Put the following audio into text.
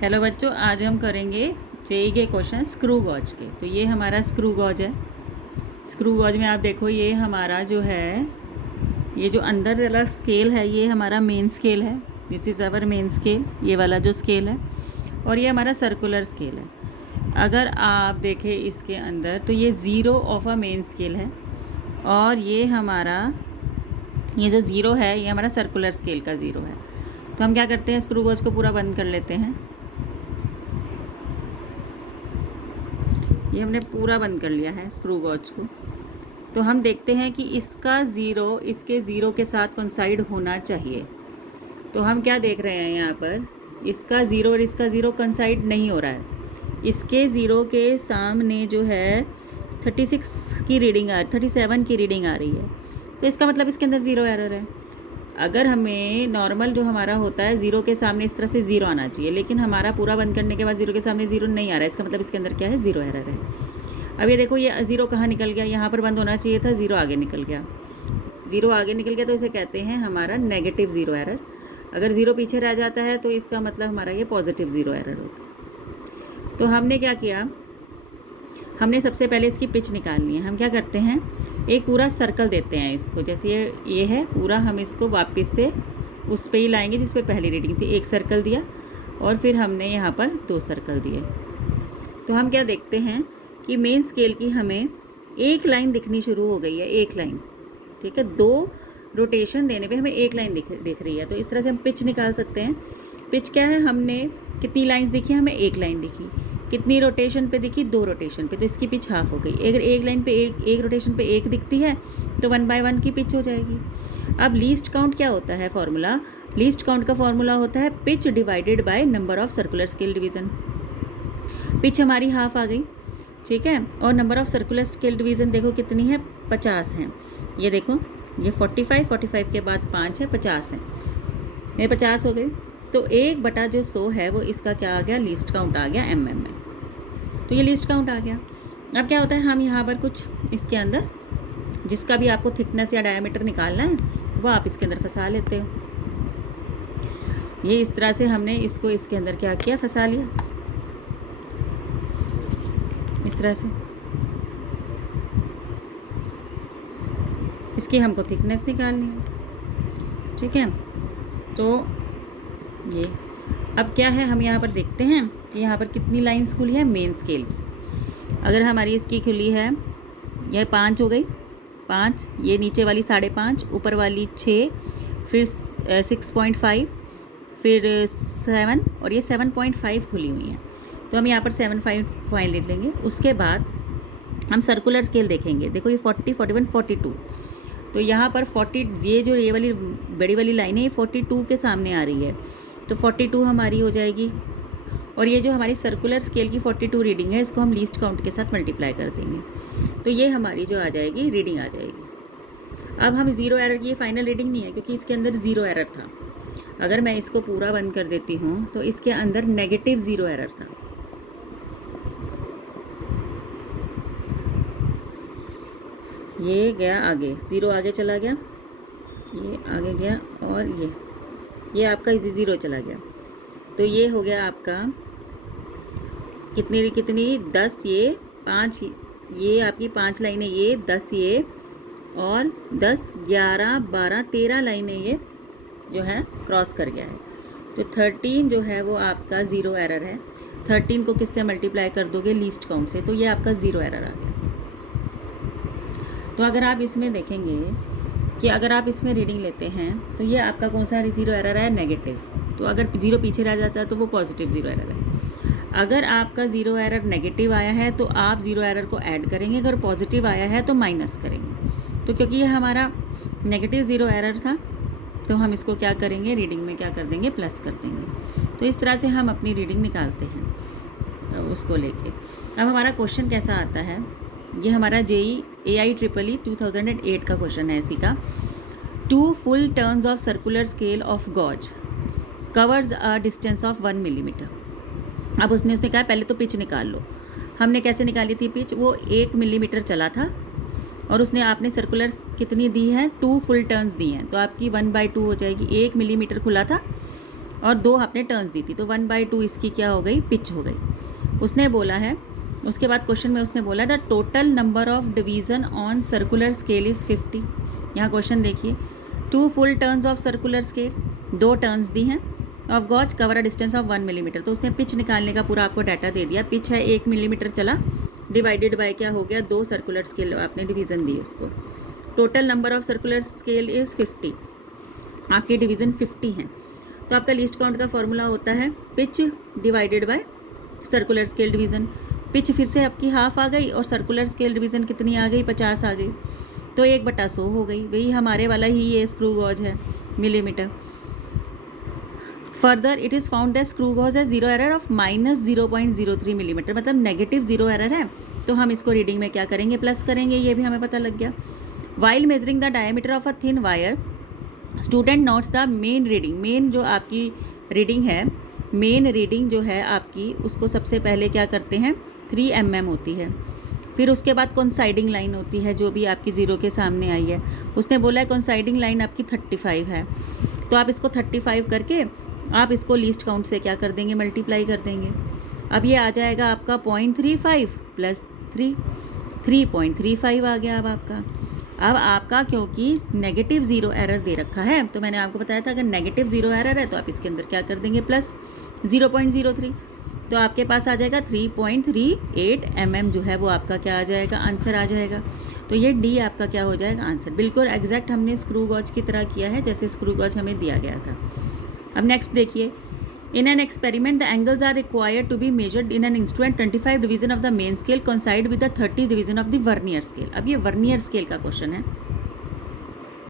Hello बच्चों, आज हम करेंगे जेई के क्वेश्चन स्क्रू गॉज के। तो ये हमारा स्क्रू गॉज है। स्क्रू गॉज में आप देखो, ये हमारा जो है, ये जो अंदर वाला स्केल है ये हमारा मेन स्केल है। This is our main scale, ये वाला जो स्केल है। और ये हमारा सर्कुलर स्केल है। अगर आप देखें इसके अंदर तो ये zero of a main scale है, और ये हमारा ये जो ज़ीरो है ये हमारा सर्कुलर स्केल का ज़ीरो है। तो हम क्या करते हैं, स्क्रू गॉज को पूरा बंद कर लेते हैं। ये हमने पूरा बंद कर लिया है स्क्रू गॉज को। तो हम देखते हैं कि इसका ज़ीरो इसके ज़ीरो के साथ कोइंसाइड होना चाहिए। तो हम क्या देख रहे हैं यहाँ पर, इसका ज़ीरो और इसका ज़ीरो कोइंसाइड नहीं हो रहा है। इसके ज़ीरो के सामने जो है 36 की रीडिंग 37 की रीडिंग आ रही है। तो इसका मतलब इसके अंदर ज़ीरो एरर है। अगर हमें नॉर्मल जो हमारा होता है, ज़ीरो के सामने इस तरह से ज़ीरो आना चाहिए, लेकिन हमारा पूरा बंद करने के बाद ज़ीरो के सामने ज़ीरो नहीं आ रहा है। इसका मतलब इसके अंदर क्या है, ज़ीरो एरर है। अब ये देखो, ये ज़ीरो कहाँ निकल गया, यहाँ पर बंद होना चाहिए था, ज़ीरो आगे निकल गया। ज़ीरो आगे निकल गया तो इसे कहते हैं हमारा नेगेटिव ज़ीरो एरर। अगर ज़ीरो पीछे रह जाता है तो इसका मतलब हमारा ये पॉजिटिव ज़ीरो एरर होता है। तो हमने क्या किया, हमने सबसे पहले इसकी पिच निकालनी है। हम क्या करते हैं, एक पूरा सर्कल देते हैं इसको। जैसे ये है पूरा, हम इसको वापस से उस पे ही लाएंगे जिस पे पहली रीडिंग थी। एक सर्कल दिया और फिर हमने यहाँ पर 2 सर्कल दिए। तो हम क्या देखते हैं कि मेन स्केल की हमें एक लाइन दिखनी शुरू हो गई है, एक लाइन। ठीक है, 2 रोटेशन देने पे हमें एक लाइन दिख रही है। तो इस तरह से हम पिच निकाल सकते हैं। पिच क्या है, हमने कितनी लाइन्स दिखी, हमें एक लाइन दिखी। कितनी रोटेशन पे दिखी, 2 रोटेशन पे, तो इसकी पिच हाफ हो गई। अगर एक लाइन पे एक रोटेशन पे एक दिखती है तो 1 बाय 1 की पिच हो जाएगी। अब लीस्ट काउंट क्या होता है फॉर्मूला, लीस्ट काउंट का फॉर्मूला होता है pitch divided by number of circular scale division. Pitch हमारी हाफ आ गई, ठीक है। और number of circular scale division देखो कितनी है, 50 है। ये देखो, ये 45 के बाद 5 है, 50 है। ये 50 हो गए। तो 1/100 है वो इसका क्या आ गया, लीस्ट काउंट आ गया mm में। तो ये लीस्ट काउंट आ गया। अब क्या होता है, हम यहाँ पर कुछ इसके अंदर जिसका भी आपको थिकनेस या डायमीटर निकालना है वो आप इसके अंदर फंसा लेते हो। ये इस तरह से हमने इसको इसके अंदर क्या किया, फंसा लिया इस तरह से। इसकी हमको थिकनेस निकालनी है, ठीक है। तो ये अब क्या है, हम यहाँ पर देखते हैं कि यहाँ पर कितनी लाइंस खुली है मेन स्केल की। अगर हमारी इसकी खुली है, यह 5 हो गई, 5, ये नीचे वाली 5.5, ऊपर वाली 6, फिर 6.5, फिर 7 और ये 7.5 खुली हुई हैं। तो हम यहाँ पर 7.5 लिख लेंगे। उसके बाद हम सर्कुलर स्केल देखेंगे। देखो ये 40, 41, 42। तो यहाँ पर 40, ये वाली बड़ी वाली लाइन है, ये 42 के सामने आ रही है। तो 42 हमारी हो जाएगी। और ये जो हमारी सर्कुलर स्केल की 42 रीडिंग है, इसको हम लीस्ट काउंट के साथ मल्टीप्लाई कर देंगे। तो ये हमारी जो आ जाएगी, रीडिंग आ जाएगी। अब हम ज़ीरो एरर की, ये फाइनल रीडिंग नहीं है क्योंकि इसके अंदर ज़ीरो एरर था। अगर मैं इसको पूरा बंद कर देती हूँ तो इसके अंदर नेगेटिव ज़ीरो एरर था। ये गया आगे, ज़ीरो आगे चला गया, ये आगे गया, और ये आपका इसी ज़ीरो चला गया। तो ये हो गया आपका कितनी 10, ये 5, ये आपकी 5 लाइनें, ये 10, ये और 10, 11, 12, 13 लाइनें ये जो है क्रॉस कर गया है। तो 13 जो है वो आपका ज़ीरो एरर है। 13 को किससे मल्टीप्लाई कर दोगे, लीस्ट काउंट से, तो ये आपका ज़ीरो एरर आ गया। तो अगर आप इसमें देखेंगे कि अगर आप इसमें रीडिंग लेते हैं तो ये आपका कौन सा ज़ीरो एरर है, नेगेटिव। तो अगर ज़ीरो पीछे रह जाता है तो वो पॉजिटिव ज़ीरो एरर है। अगर आपका ज़ीरो एरर नेगेटिव आया है तो आप ज़ीरो एरर को ऐड करेंगे, अगर पॉजिटिव आया है तो माइनस करेंगे। तो क्योंकि ये हमारा नेगेटिव ज़ीरो एरर था तो हम इसको क्या करेंगे, रीडिंग में क्या कर देंगे, प्लस कर देंगे। तो इस तरह से हम अपनी रीडिंग निकालते हैं उसको लेके। अब हमारा क्वेश्चन कैसा आता है, ये हमारा जेई AIEEE 2008 का क्वेश्चन है इसी का। 2 full turns of circular scale of gauge covers a distance of 1 millimeter। अब उसने कहा पहले तो पिच निकाल लो। हमने कैसे निकाली थी पिच, वो 1 मिलीमीटर चला था और उसने आपने सर्कुलर कितनी दी है, 2 फुल टर्न्स दी हैं। तो आपकी 1/2 हो जाएगी। 1 मिलीमीटर खुला था और 2 आपने टर्न्स दी थी, तो 1/2 इसकी क्या हो गई, पिच हो गई। उसने बोला है, उसके बाद क्वेश्चन में उसने बोला the total number of division on circular scale is 50। यहाँ क्वेश्चन देखिए, 2 full turns of circular scale, 2 turns दी हैं, of gauge cover a distance of 1 millimetre. तो उसने पिच निकालने का पूरा आपको डाटा दे दिया। पिच है 1 मिलीमीटर चला, डिवाइडेड बाय क्या हो गया, 2 सर्कुलर स्केल आपने डिवीज़न दी उसको। Total number of circular scale is 50, आपकी डिवीज़न 50 हैं। तो आपका लीस्ट काउंट का फॉर्मूला होता है pitch divided by circular scale division. Pitch फिर से आपकी हाफ आ गई और सर्कुलर स्केल डिवीज़न कितनी आ गई, 50 आ गई, तो 1/100 हो गई। वही हमारे वाला ही ये स्क्रू गॉज है, millimetre. Further it is found that screw gauge है जीरो एरर ऑफ -0.03 मिलीमीटर, मतलब नेगेटिव जीरो एरर है। तो हम इसको रीडिंग में क्या करेंगे, प्लस करेंगे, ये भी हमें पता लग गया। While measuring the diameter of a thin wire, student notes the main reading. Main जो आपकी रीडिंग है, मेन रीडिंग जो है आपकी, उसको सबसे पहले क्या करते हैं, 3 mm होती है। फिर उसके बाद कोइंसाइडिंग लाइन होती है, जो भी आपकी ज़ीरो के सामने आई है। उसने बोला है कोइंसाइडिंग लाइन आपकी 35 है, तो आप इसको 35 करके आप इसको लीस्ट काउंट से क्या कर देंगे, मल्टीप्लाई कर देंगे। अब ये आ जाएगा आपका 0.35 + 3, 3.35 आ गया। अब आपका क्योंकि नेगेटिव ज़ीरो एरर दे रखा है, तो मैंने आपको बताया था अगर नेगेटिव ज़ीरो एरर है तो आप इसके अंदर क्या कर देंगे, प्लस 0.03, तो आपके पास आ जाएगा 3.38 mm जो है वो आपका क्या आ जाएगा, आंसर आ जाएगा। तो ये डी आपका क्या हो जाएगा, आंसर। बिल्कुल एग्जैक्ट हमने स्क्रू गॉज की तरह किया है, जैसे स्क्रू गॉज हमें दिया गया था। अब नेक्स्ट देखिए, in an experiment the angles are required to be measured in an instrument 25 division of the main scale coincide with the 30 division of the vernier scale. अब ये वर्नियर स्केल का question है।